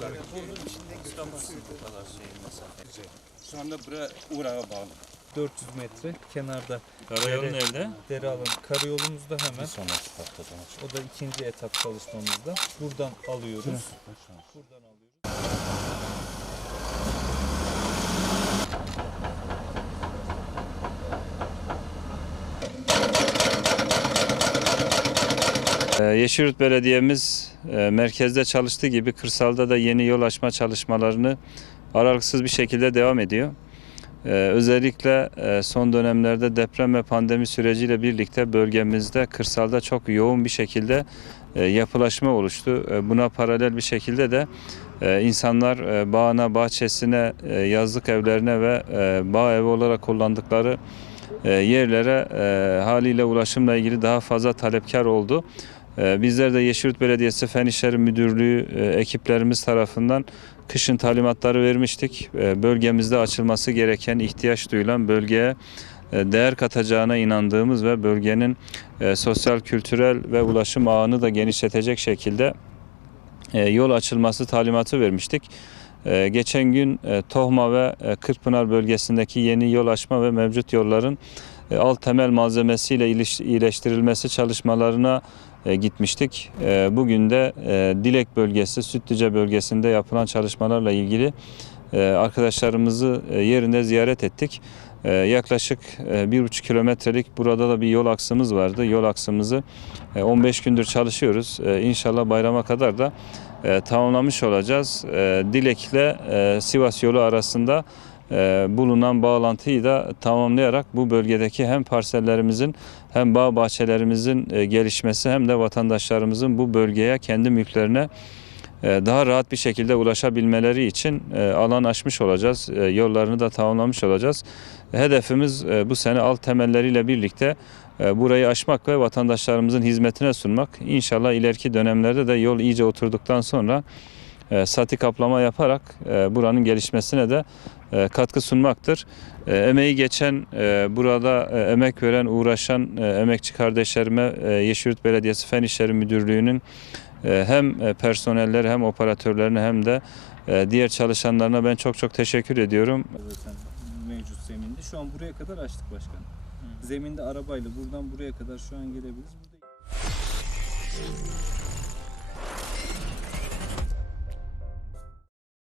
içindeki tutamazsın bu kadar şeyin mesafesi. Şu anda buraya Uğrağa bağlı. 400 metre kenarda Karayolu Dere- nerede? dere alanı. Karayolumuz da hemen. sonraki haftada. O da ikinci etap çalışmamızda. Buradan alıyoruz. Buradan alıyoruz. Ee, Yeşilyurt Belediye'miz merkezde çalıştığı gibi kırsalda da yeni yol açma çalışmalarını aralıksız bir şekilde devam ediyor. Ee, Özellikle e, son dönemlerde deprem ve pandemi süreciyle birlikte bölgemizde kırsalda çok yoğun bir şekilde e, yapılaşma oluştu. E, Buna paralel bir şekilde de e, insanlar e, bağına, bahçesine, e, yazlık evlerine ve e, bağ evi olarak kullandıkları e, yerlere e, haliyle ulaşımla ilgili daha fazla talepkar oldu. E, Bizler de Yeşilyurt Belediyesi Fen İşleri Müdürlüğü e, ekiplerimiz tarafından kışın talimatları vermiştik. E, Bölgemizde açılması gereken, ihtiyaç duyulan bölgeye e, değer katacağına inandığımız ve bölgenin e, sosyal, kültürel ve ulaşım ağını da genişletecek şekilde yol açılması talimatı vermiştik. E, Geçen gün e, Tohma ve e, Kırkpınar bölgesindeki yeni yol açma ve mevcut yolların e, alt temel malzemesiyle iyileştirilmesi çalışmalarına gitmiştik. Bugün de Dilek bölgesi, Sütlüce bölgesinde yapılan çalışmalarla ilgili arkadaşlarımızı yerinde ziyaret ettik. E, Yaklaşık e, bir buçuk kilometrelik burada da bir yol aksımız vardı. Yol aksımızı e, 15 gündür çalışıyoruz. E, İnşallah bayrama kadar da e, tamamlamış olacağız. E, Dilek'le e, Sivas yolu arasında e, bulunan bağlantıyı da tamamlayarak bu bölgedeki hem parsellerimizin hem bağ bahçelerimizin e, gelişmesi hem de vatandaşlarımızın bu bölgeye kendi mülklerine e, daha rahat bir şekilde ulaşabilmeleri için e, alan açmış olacağız. E, Yollarını da tamamlamış olacağız. Hedefimiz e, bu sene alt temelleriyle birlikte burayı aşmak ve vatandaşlarımızın hizmetine sunmak. İnşallah ileriki dönemlerde de yol iyice oturduktan sonra sati kaplama yaparak buranın gelişmesine de katkı sunmaktır. Emeği geçen, burada emek veren, uğraşan emekçi kardeşlerime Yeşilyurt Belediyesi Fen İşleri Müdürlüğü'nün hem e, personelleri hem operatörlerine hem de e, diğer çalışanlarına ben çok çok teşekkür ediyorum. Zaten mevcut zeminde. Şu an buraya kadar açtık başkanım. Zeminde arabayla buradan buraya kadar şu an gelebiliriz. Burada